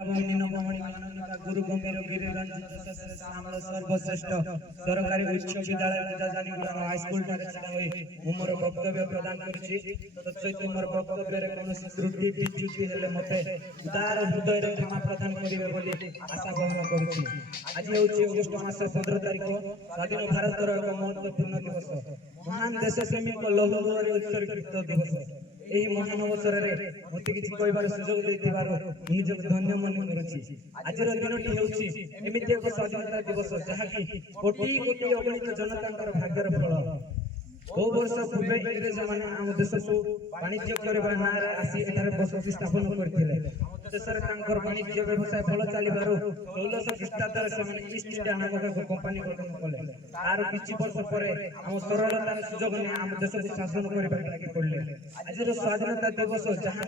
गुरु गंभीर गिरिरंजन सर्वश्रेष्ठ सरकारी उच्च विद्यालय हाई स्कूल मोर वक्तव्य प्रदान कर मोर वक्तव्य त्रुटि त्रुटि मते उदार हृदय क्षमा प्रदान करेंगे आशा ग्रहण करुच्ची। आज हूँ अगस्ट मास 15 तारिख स्वाधीन भारतर एक महत्वपूर्ण दिवस महान देश प्रेमिक लौह उत्सर्गित दिवस। यही महान अवसर में मत किसी कहबार सुजोग निजक धन्य मन करुच्ची। आज दिनटी होमती एक स्वाधीनता दिवस जहाँकि कोटि कोटि अगणित जनता भाग्यर फल। बहु वर्ष पूर्व इंग्रेज मैंने आम देश को वाणिज्य करने ना आसी बसति स्थापन करते देश वाणिज्य व्यवसाय भल चलबार 1600 ख्रीटाब्द से ईस्ट इंडिया नामक एक कंपानी गठन कले। तार किछि वर्ष पर आम सरलतार सुजोग ने आम देश को शासन करने लगी पड़े। आज स्वाधीनता दिवस जहाँ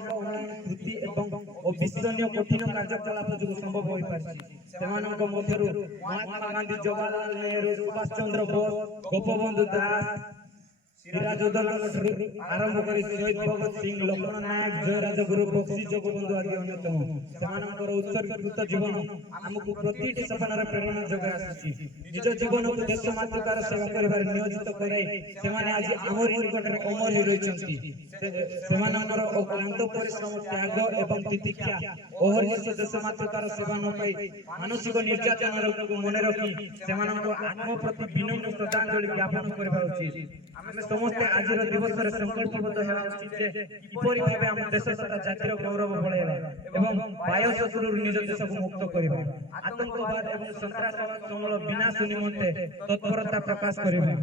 कृति और विश्वसनीय कठिन कार्यकलाप जो संभव हो पार्टी महात्मा गांधी, जवाहरलाल नेहरू, सुभाष चंद्र बोस, गोपबंधु दास, आरंभ कर शहीद भगत सिंह, लक्ष्मण नायक, जयराज गुरु, बक्सी जगबंधु आदि अन्यतम से उत्सर्गीकृत जीवन आमको प्रति सपनार प्रेरणा जगह आसी निज जीवन को देश मातृकार सेवा कर नियोजित कराई आज आमर निकट अमर हो रही। अक्लांत परिश्रम, त्याग एवं तितिक्षा अहर्निश देश मातृकार सेवा न पाई मानसिक निर्यातन को मन रखी से आत्म प्रति विनम्र श्रद्धांजलि ज्ञापन करवा उचित। समस्ते आज दिवस संकल्पबद्ध होगा उचित किपरि भाबे हम देश तथा जातिर गौरव बढ़ाइबा एवं बाह्य शत्रु निज देश को मुक्त करबा, आतंकवाद एवं सन्त्रासवाद समूल विनाश निमंते तत्परता प्रकाश करबा।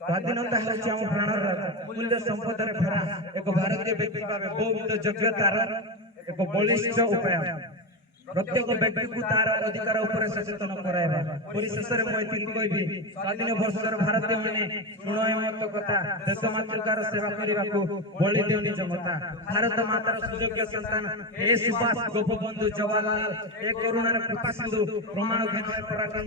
स्वाधीनता होछि हम प्राणर मूल्य संपदर भरा एक भारतीय व्यक्ति भाबे बहुविध योग्यतार एक बलिष्ठ उपाय प्रत्येक व्यक्ति को तार अधिकार उपर सचेतन कराइबा। परिशेष में मुझे कहबी स्वाधीन वर्षर भारतीय मैंने शुण मत कथा देश मातृकार सेवा करने को बलि देव निज मता। भारत मातार सुयोग्य संतान हे सुभाष, गोपबंधु, जवाहरलाल, हे करुणार कृपा सिंधु, प्रमाण पराक्रम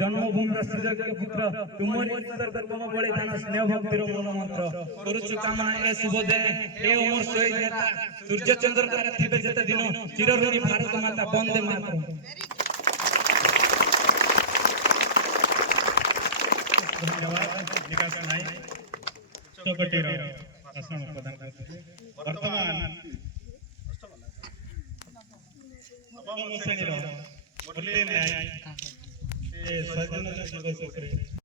जन्मभूमि सुयोग्य पुत्र तुमरी उत्सर्ग तुम बलिदान स्नेह भक्तिर मूल मंत्र करुचु कामना ए शुभ दिन हे अमर शहीद नेता सूर्य चंद्र तारा थिबे जेते दिन चिरऋणी भारत माता वंदे मातरम। धन्यवाद विकास नायक चौकटीर भाषण प्रदान करते। वर्तमान नवम श्रेणी मूल्य न्याय स्वाधीनता दिवस